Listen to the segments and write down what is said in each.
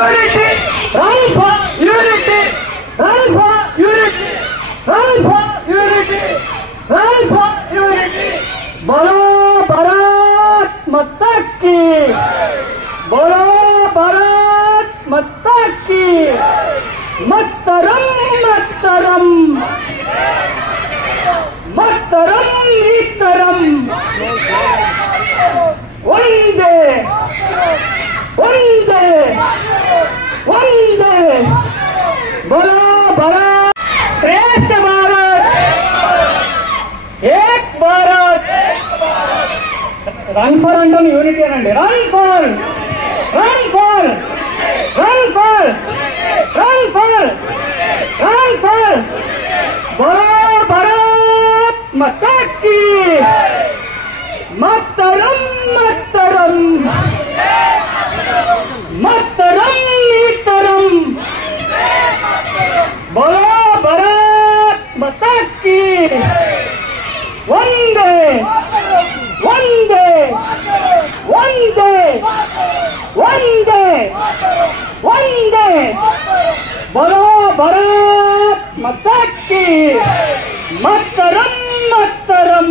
unity, run for unity, run for unity, run for unity, run for unity. बोलो भारत माता की, बोलो भारत माता की, मतरम मतरम मतरम इतरम, वंदे वंदे वंदे, बोलो भारत श्रेष्ठ भारत, एक भारत. रन फॉर अंटोन यूनिटी अनंడి, run for run for run for run for run for. बोलो भारत माता की, मतरम मतरम मतरम इतरम, बोलो भारत माता की, वंदे वंदे वंदे वंदे वंदे, बोलो भारत माता की, मतरम मतरम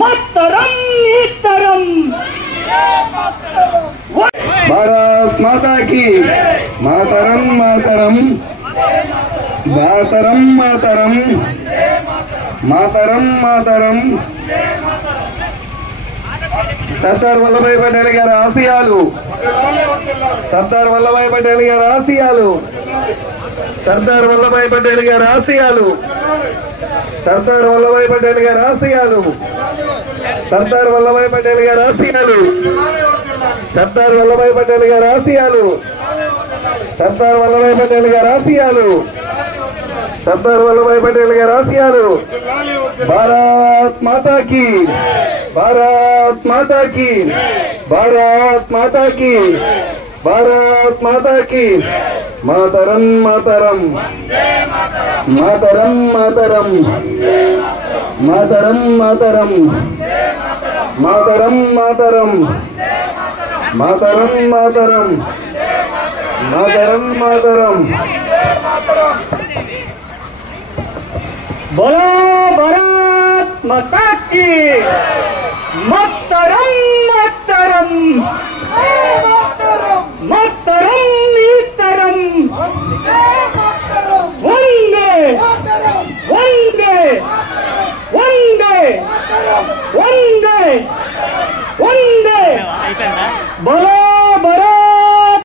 मतरम इतरम. भारत माता की, मातरम मातरम मातरम मातरम मातरम मातरम. సర్దార్ వల్లభాయ్ పటేల్ గారి ఆశయాలు, సర్దార్ వల్లభాయ్ పటేల్ గారి ఆశయాలు, సర్దార్ వల్లభాయ్ పటేల్ గారి ఆశయాలు, సర్దార్ వల్లభాయ్ పటేల్ గారి ఆశయాలు, సర్దార్ వల్లభాయ్ పటేల్ గారి ఆశయాలు, సర్దార్ వల్లభాయ్ పటేల్ గారి ఆశయాలు, సర్దార్ వల్లభాయ్ పటేల్ గారి ఆశయాలు, సర్దార్ వల్లభాయ్ పటేల్ గారి ఆశయాలు. భారత్ మాతా కీ, భారత్ మాతా కీ, భారత్ మాతా కీ, భారత్ మాతా కీ. మాతరం మాతరం మాతరం మాతరం మాతరం మాతరం మాతరం మాతరం మాతరం మాతరం మాతరం మాతరం. बोलो भारत माता की, मतरम मतरम मतरम इतरम, वंदे वंदे वंदे वंदे वंदे, बोलो भारत